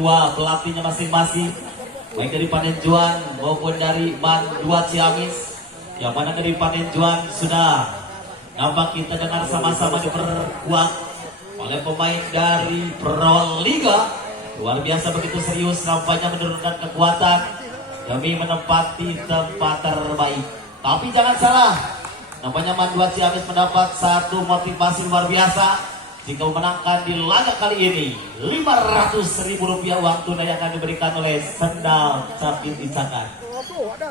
kedua pelatihnya masing-masing, baik dari Panenjuan maupun dari Man 2 Ciamis. Yang mana dari Panenjuan sudah nampak kita dengar sama-sama diperkuat oleh pemain dari Proliga. Luar biasa begitu serius nampaknya menurunkan kekuatan demi menempati tempat terbaik. Tapi jangan salah, nampaknya Man 2 Ciamis mendapat satu motivasi luar biasa jika memenangkan di laga kali ini. Rp500.000 uang tunai yang akan diberikan oleh Sendal Capit Isakan.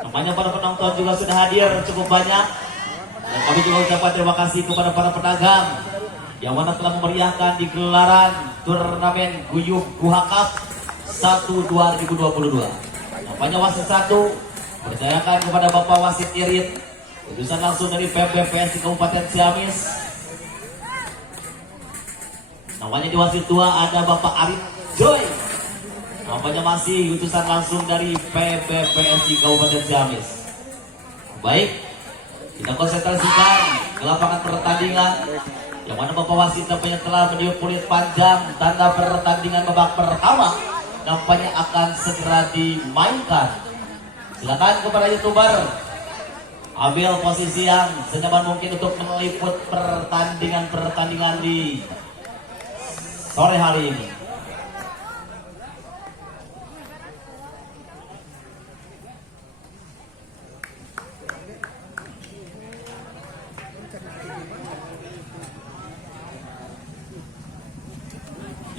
Nampaknya para penonton juga sudah hadir cukup banyak. Dan kami juga ucapkan terima kasih kepada para pedagang yang mana telah memeriahkan di gelaran turnamen Guyup Guha Cup 1 2022. Nampaknya wasit 1 percayakan kepada Bapak Wasit Irit, utusan langsung dari PBPSI Kabupaten Ciamis. Namanya di wasit 2 ada Bapak Arif Joy. Nampaknya masih utusan langsung dari PBPSI Kabupaten Ciamis. Baik, kita konsentrasikan ke lapangan pertandingan, yang mana Bapak wasit nampaknya telah meniup kulit panjang tanda pertandingan babak pertama nampaknya akan segera dimainkan. Silakan kepada YouTuber ambil posisi yang senyaman mungkin untuk meliput pertandingan di sore hari ini.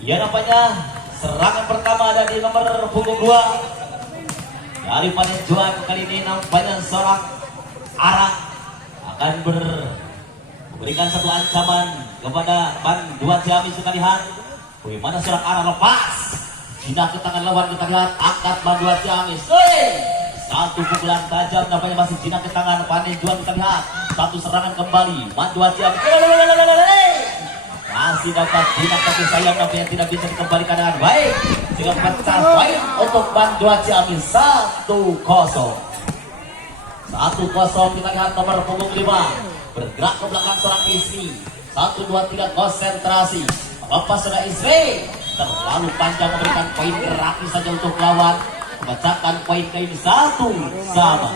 Ya, nampaknya serangan pertama ada di nomor punggung 2 dari Panenjuan. Kali ini nampaknya seorang Arang akan memberikan satu ancaman kepada Man 2 Ciamis. Kita lihat bagaimana seorang Arang lepas sudah ke tangan lawan. Kita lihat angkat Man 2 Ciamis. Satu pukulan tajam nampaknya masih jinak ke tangan Panenjuan. Kita lihat satu serangan kembali Man 2 Ciamis. Masih dapat jinak tapi sayang nampaknya tidak bisa dikembalikan dengan baik, sehingga pecah poin untuk Man 2 Ciamis 1-0. 1-0. Kita lihat nomor punggung 5 bergerak ke belakang seorang Isri. 1, 2, 3 konsentrasi. Lepas sudah Isri terlalu panjang memberikan poin gratis saja untuk lawan, memecahkan poin ke ini 1-1.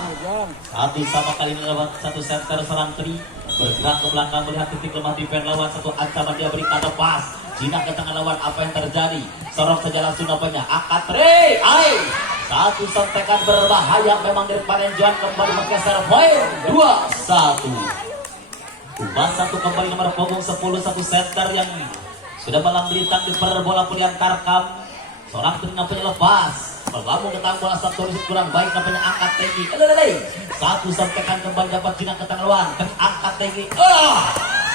Kali ini lewat satu center serang Tri bergerak ke belakang melihat titik lemah defense lawan. Satu ancaman dia berikan lepas jinak ke tangan lawan. Apa yang terjadi? Sorok saja langsung nampaknya angkat Tri. Satu sentekan berbahaya memang dari Panenjuan, kembali menggeser poin 2-1. 2-1 kembali nomor punggung 10. Satu center yang sudah malam melintang di perbola pulian Tarkam. Seorang Tri nampaknya lepas berlambung ke tangan bola, satu kurang baik nampaknya angkat tinggi. Satu sampaikan kembali dapat jinak ke tangan lawan, angkat tinggi.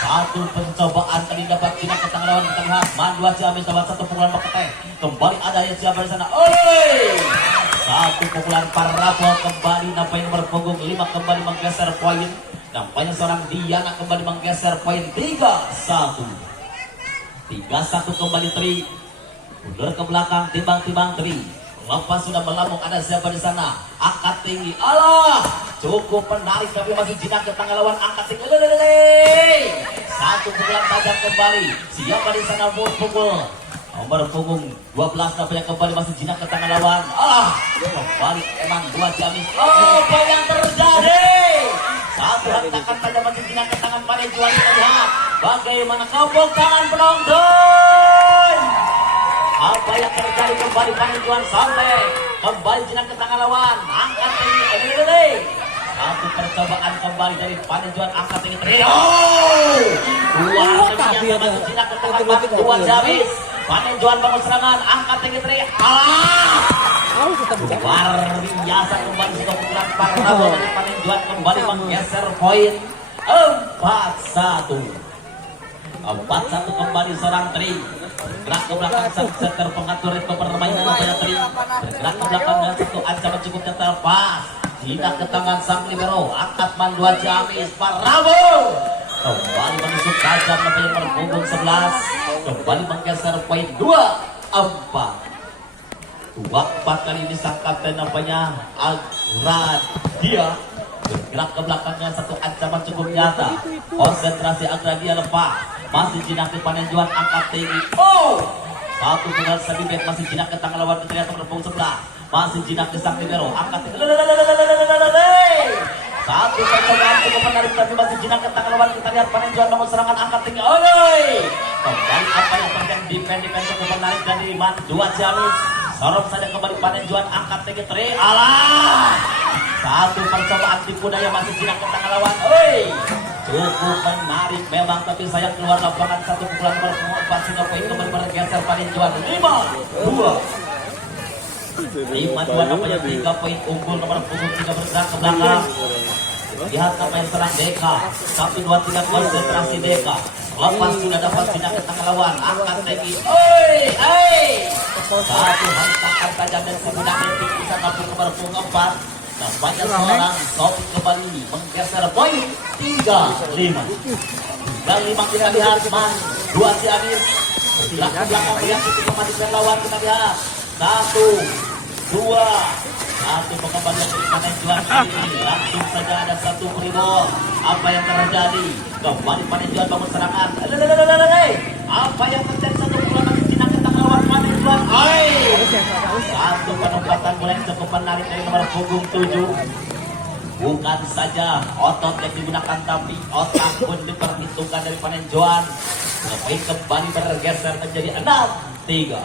Satu pencobaan kali dapat jinak ke tangan lawan. Kita lihat Man 2 Ciamis dapat satu pukulan bakete. Kembali ada yang siapa di sana. Satu pukulan parabol kembali nampaknya nomor punggung 5 kembali menggeser poin. Nampaknya seorang Diana kembali menggeser poin 3-1. 3-1 kembali Tri. Mundur ke belakang timbang-timbang Tri. Lepas sudah melambung, ada siapa di sana? Angkat tinggi. Cukup menarik tapi masih jinak ke tangan lawan. Angkat tinggi. Satu pukulan tajam kembali. Siapa di sana pukul? Nomor punggung 12 nampaknya kembali masih jinak ke tangan lawan. Kembali emang 2 Ciamis. Apa yang terjadi? Satu hentakan tajam masih jinak ke tangan Panenjuan. Kita lihat bagaimana tepuk tangan penonton. Apa yang terjadi? Kembali Panenjuan sampai kembali jinak ke tangan lawan. Angkat tinggi. Satu percobaan kembali dari Panenjuan, angkat tinggi. Luar biasa masih jinak ke tangan Man 2 Ciamis. Panenjuan bangun serangan, angkat tinggi. Luar biasa kembali sudah pukulan parabol dari Panenjuan, kembali menggeser poin 4-1. 4-1 kembali seorang Tri. Bergerak ke belakang center pengatur ritme permainan nampaknya Tri. Bergerak ke belakang dengan satu ancaman cukupnya terlepas. Jinak ke tangan sang libero. Angkat Man 2 Ciamis. Parabol kembali menusuk tajam nampaknya berpunggung 11. Kembali menggeser poin 2-4. 2-4 kali ini sang kapten nampaknya Agradia. Bergerak ke belakangnya satu ancaman cukup nyata. Konsentrasi Agradia lepas. Masih jinak di Panenjuan, angkat tinggi. Satu dengan Sabibet masih jinak ke tangan lawan kita lihat nomor punggung sebelah. Masih jinak ke sang libero. Angkat satu percobaan cukup menarik tapi masih jinak ke tangan lawan kita lihat Panen Juan bangun serangan angkat tinggi. Kembali apa yang terjadi defense cukup menarik dari Manduan Ciamis. Sorong saja kembali Panen Juan angkat tinggi tri. Alah. Satu percobaan tipu daya masih jinak ke tangan lawan. Cukup menarik memang tapi sayang keluar lapangan. Satu pukulan nomor 4 sehingga poin kembali bergeser Panen Juan 5-2. 5-2 namanya 3 poin unggul nomor punggung 3 bergerak ke belakang. Lihat apa yang serang Deka. 1-2-3 konsentrasi Deka. Lepas sudah dapat pindah ke tengah lawan. Angkat tinggi. Satu hantakan tajam dan kemudian detik bisa tapi nomor punggung 4. Nampaknya seorang Sofi kembali menggeser poin 3-5. Dan 5 kita lihat Man 2 Ciamis. Belakang melihat itu kembali ke lawan kita lihat. 1, 2, 1 pengembalian dari Panen Juan ini langsung saja ada 1 rebound. Apa yang terjadi? Kembali Panen Juan bangun serangan. Apa yang terjadi? 1 pukulan masih jinak ke tangan lawan Panen Juan. Satu penempatan bola yang cukup menarik dari nomor punggung 7. Bukan saja otot yang digunakan tapi otak pun diperhitungkan dari Panen Juan. Kembali bergeser menjadi 6-3.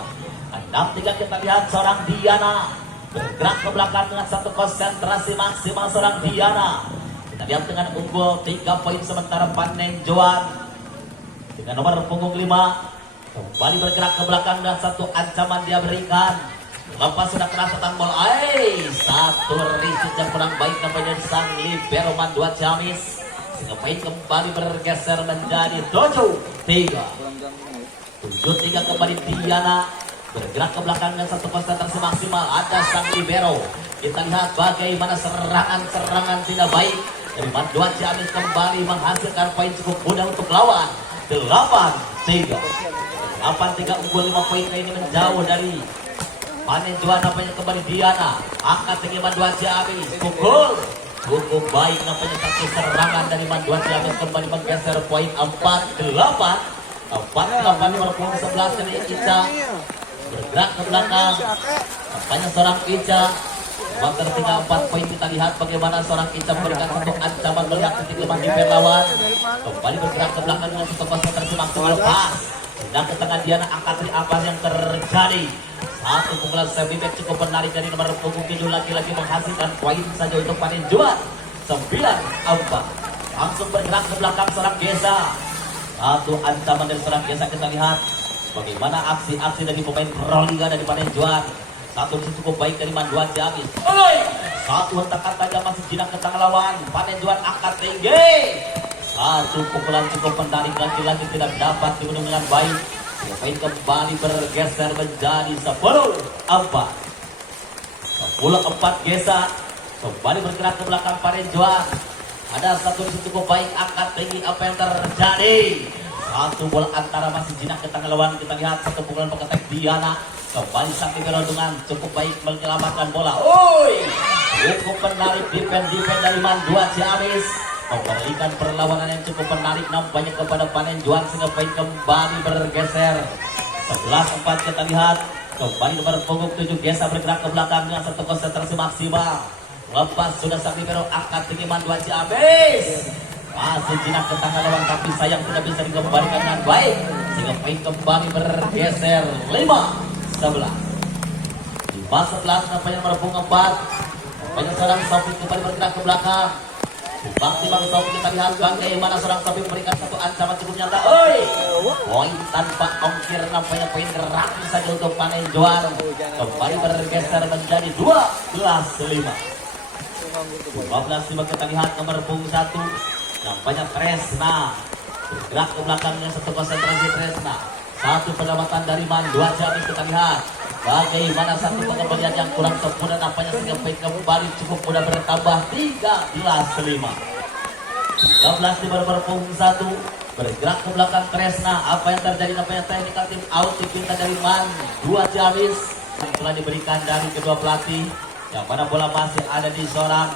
6-3 kita lihat seorang Diana bergerak ke belakang dengan satu konsentrasi maksimal seorang Diana. Kita lihat dengan unggul 3 poin sementara Panen Juan dengan nomor punggung 5 kembali bergerak ke belakang dan satu ancaman dia berikan. Lepas sudah kena tetang bola. Satu riset yang kurang baik namanya sang libero Manduan Ciamis. Sehingga poin kembali bergeser menjadi 7-3. 7-3 kembali Diana bergerak ke belakang dan satu konsentrasi maksimal. Ada sang libero. Kita lihat bagaimana serangan-serangan tidak baik dari Manduan Ciamis kembali menghasilkan poin cukup mudah untuk lawan. 8-3. 8-3 unggul 5 poin ini menjauh dari Panen Juan. Nampaknya kembali Diana angkat tinggi Manduan Ciamis. Pukul cukup baik nampaknya satu serangan dari Manduan Ciamis kembali menggeser poin 4-8. 4-8 nomor punggung 11 dari Ica bergerak ke belakang. Nampaknya seorang Ica tertinggal 4 poin. Kita lihat bagaimana seorang Ica memberikan satu ancaman melihat ketinggalan di lawan. Kembali bergerak ke belakang dengan satu konsentrasi maksimal pas. Dan ke tengah Diana angkat dari apa yang terjadi. Satu pukulan Sabibet cukup menarik dari nomor punggung 7 lagi-lagi menghasilkan poin saja untuk Panen Juan 9-4. Langsung bergerak ke belakang seorang Gesa. Satu ancaman dari seorang Gesa. Kita lihat bagaimana aksi-aksi dari pemain Proliga dari Panen Juan. Satu cukup baik dari Manduan Ciamis. Satu hentakan tajam masih jinak ke tangan lawan. Panen Juan angkat tinggi. Satu pukulan cukup menarik lagi-lagi tidak dapat dimenung dengan baik. Poin kembali bergeser menjadi 10-4. 10-4 Gesa. Kembali bergerak ke belakang Panen Juan. Ada satu cukup baik angkat tinggi. Apa yang terjadi? Satu bola antara masih jinak ke tangan lawan. Kita lihat satu pukulan pengetek Diana. Kembali sang libero dengan cukup baik menyelamatkan bola. Cukup menarik defense dari Manduan Ciamis. Memberikan perlawanan yang cukup menarik nampaknya kepada Panen Juan sehingga poin kembali bergeser 11-4. Kita lihat kembali nomor punggung 7 Gesa bergerak ke belakang dengan satu konsentrasi maksimal. Lepas sudah sang libero angkat tinggi Manduan Ciamis. Masih jinak ke tangan lawan tapi sayang tidak bisa dikembalikan dengan baik sehingga poin kembali bergeser 5-11. 5-11 nampaknya nomor punggung 4. Nampaknya seorang Sofi kembali bergerak ke belakang. Bang Sofi kita lihat bagaimana seorang Sofi memberikan satu ancaman cukup nyata. Poin tanpa ongkir nampaknya poin gratis saja untuk Panen Juan. Kembali bergeser menjadi 12-5. 12-5 kita lihat nomor punggung 1. Nampaknya Tresna bergerak ke belakang dengan satu konsentrasi Tresna. Satu pendapatan dari Manduan Ciamis kita lihat. Bagaimana satu pengembalian yang kurang sempurna nampaknya sehingga poin kembali cukup mudah bertambah 13-5. 13 di nomor punggung 1 bergerak ke belakang Tresna. Apa yang terjadi nampaknya technical team out dipinta dari Manduan Ciamis yang telah diberikan dari kedua pelatih. Yang mana bola masih ada di seorang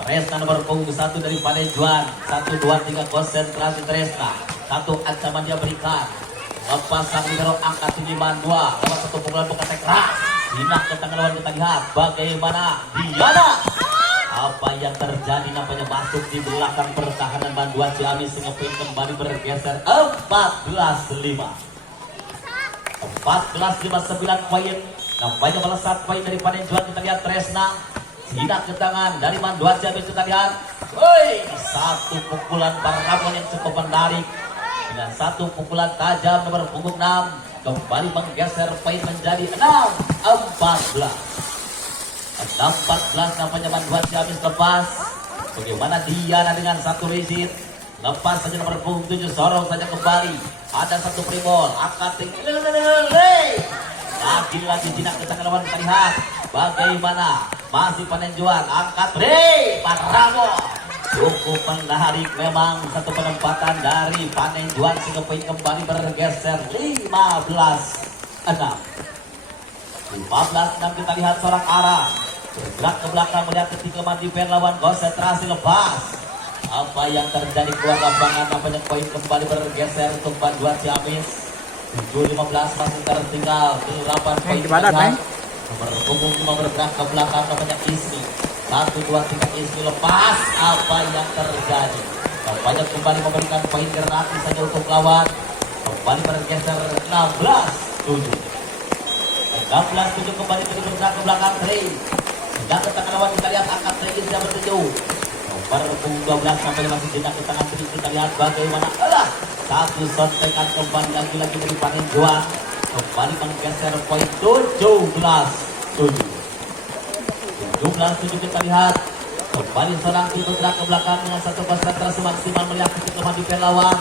Tresna nomor punggung 1 dari Panen Juan. 1, 2, 3 konsentrasi Tresna. Satu ancaman dia berikan. Lepas sang libero angkat tinggi Mandua. Lewat satu pukulan bukan keras. Jinak ke tangan lawan kita lihat bagaimana Diana. Apa yang terjadi nampaknya masuk di belakang pertahanan Mandua Ciamis sehingga poin kembali bergeser 14-5. 14-5-9 poin. Nampaknya melesat poin dari Panenjuan kita lihat Tresna. Jinak ke tangan dari Mandua Ciamis kita lihat. Woi, satu pukulan Parabon yang cukup menarik. Dengan satu pukulan tajam nomor punggung 6 kembali menggeser poin menjadi 6-14. 6-14 nampaknya Mandua Ciamis lepas. Bagaimana Diana dengan satu risit. Lepas saja nomor punggung 7 sorong saja kembali. Ada satu primol angkat tinggi. Lagi-lagi jinak ke tangan lawan kita lihat bagaimana masih Panenjuan angkat Paramo. Cukup menarik memang satu penempatan dari Panenjuan sehingga poin kembali bergeser 15-6. 15-6 kita lihat seorang arah bergerak ke belakang melihat ketika Madipen lawan konsentrasi lepas. Apa yang terjadi keluar lapangan nampaknya poin kembali bergeser untuk Mandua Ciamis. 7-15 masih tertinggal 8 poin kita lihat. Nomor punggung 5 bergerak ke belakang nampaknya Ismi. 1-2-3 Ismi lepas. Apa yang terjadi? Nampaknya kembali memberikan poin gratis saja untuk lawan. Kembali bergeser 16-7. 16-7 kembali bergerak ke belakang Tri. Tidak ke tangan lawan kita lihat angkat Tri sudah bertuju. Nomor punggung 12 sampai masih tidak ke tangan Tri kita lihat bagaimana. Satu sontekan kembali lagi-lagi dari Panenjuan. Kembali menggeser poin 17-7. 17-7 kita lihat. Kembali seorang tim bergerak ke belakang dengan satu konsentrasi maksimal melihat ketika Madipen lawan.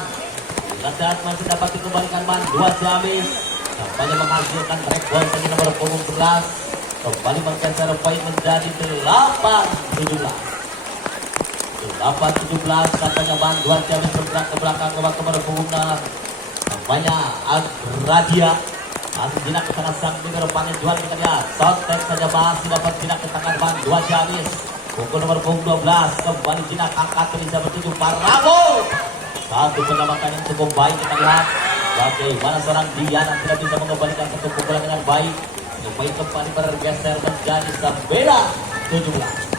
Saat masih dapat dikembalikan Mandua Ciamis. Nampaknya menghasilkan track ball bagi nomor punggung 11. Kembali menggeser poin menjadi 8-17. 8-17 katanya Mandua Ciamis bergerak ke belakang lewat nomor punggung 6. Nampaknya Agradia masih jinak ke tangan sang libero Panenjuan kita lihat. Sontek saja masih dapat jinak ke tangan Mandua Ciamis. Pukul nomor punggung 12 kembali jinak angkat bisa bertuju Parabo. Satu penambahan yang cukup baik kita lihat. Bagaimana seorang Diana tidak bisa mengembalikan satu pukulan dengan baik. Supaya kembali bergeser menjadi 9-17.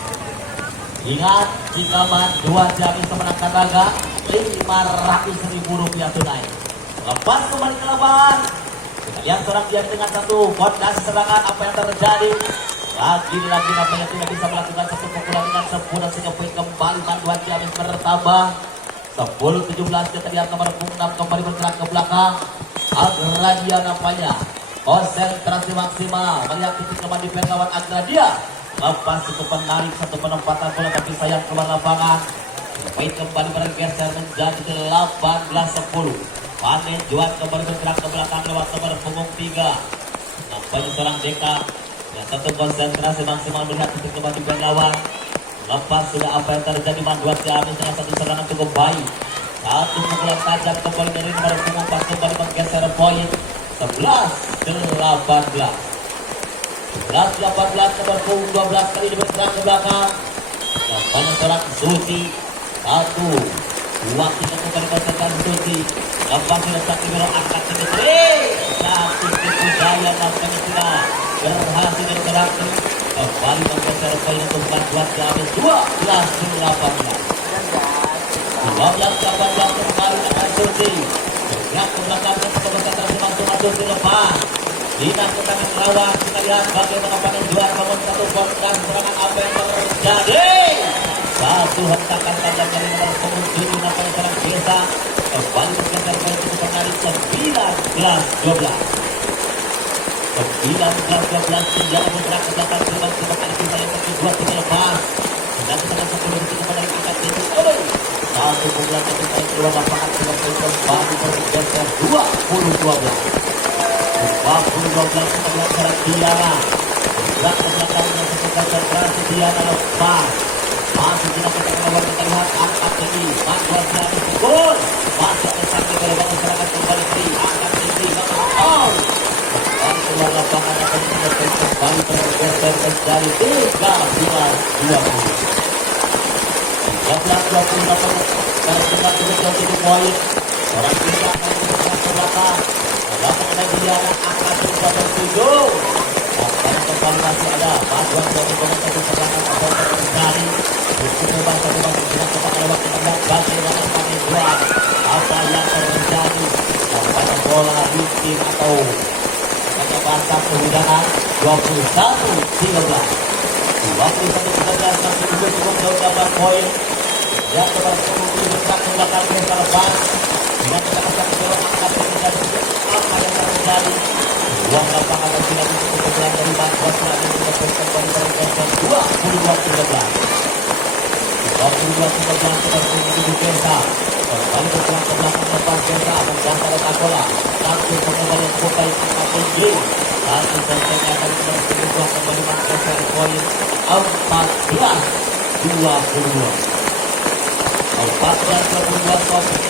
Ingat, jika Mandua Ciamis memenangkan laga, Rp500.000 tunai. Lepas kembali ke lapangan. Kita lihat seorang dia dengan satu fondasi serangan apa yang terjadi. Lagi-lagi nampaknya tidak bisa melakukan satu pukulan dengan sempurna sehingga poin kembali Mandua Ciamis bertambah 10-17. Kita lihat nomor punggung 6 kembali bergerak ke belakang. Agradia nampaknya konsentrasi maksimal melihat titik Madipen lawan Agradia. Lepas cukup menarik satu penempatan bola tapi sayang keluar lapangan. Poin kembali bergeser menjadi 18-10. Panenjuan kembali bergerak ke belakang lewat nomor punggung 3. Nampaknya seorang Deka yang tentu konsentrasi maksimal melihat titik Madipen lawan. Lepas sudah apa yang terjadi Mandua Ciamis dengan satu serangan cukup baik. Satu pukulan tajam kembali dari nomor punggung 4 kembali menggeser poin 11-18. 11-18 nomor punggung 12 kali ini bergerak ke belakang. Nampaknya seorang Suci. 1-2-3 kembali konsentrasi Suci. Lepas sudah tak libero angkat tinggi. Satu tipu jaya nampaknya sudah berhasil bergerak. Kembali menggeser poin untuk Mandua Ciamis 12-18. 12-18 kembali dengan Suci. Bergerak ke belakang dan konsentrasi langsung Suci lepas. Dinas ke tangan lawan, kita lihat bagaimana Panenjuan bangun satu dan serangan apa yang terjadi. Satu hentakan tajam dari nomor punggung 7 nampaknya seorang Desa. Kembali bergeser poin cukup menarik 19-12. 19-12 tinggal bergerak ke belakang terima kali kita yang kedua tinggal lepas. Dan kita akan 10 detik menarik angkat itu. Satu pukulan ketika keluar lapangan sebagai kembali bergeser 20-12. 20-12 kita lihat seorang Diana. Bergerak ke belakang dengan satu konsentrasi Diana lepas. Masih tidak kita lawan kita lihat angkat tinggi. Mandua Ciamis pukul. Masih ada sampai kalau bangun serangan kembali Tri. Angkat tinggi. Kembali keluar lapangan akan kembali bergeser menjadi 13-20. 13-20 terdengar dengan 20 poin. Seorang Diana akan bergerak ke belakang. Dapat media angkat 37. Dan kembali masih ada bantuan dari komentar serangan atau terjadi. Begitu bahasa memang tidak kepada waktu tengah bagaimana kami buat apa yang terjadi. Pada bola licin atau kata bahasa kehudanan 21-13. 21-13 masih cukup dapat poin. Yang kemudian bergerak ke belakang mereka lepas. Dengan mendapatkan bola angkat terjadi apa yang terjadi. Ruang lapangan dan tidak cukup bergerak dari bantuan serangan yang kembali bergeser 22-13. 22-13 seperti menuju Desa. Kembali bergerak ke belakang lepas Desa menggantar letak bola. Langsung kembali kembali angkat tinggi. Langsung selesai akan bergerak kembali bergeser poin 14-22. 14-22.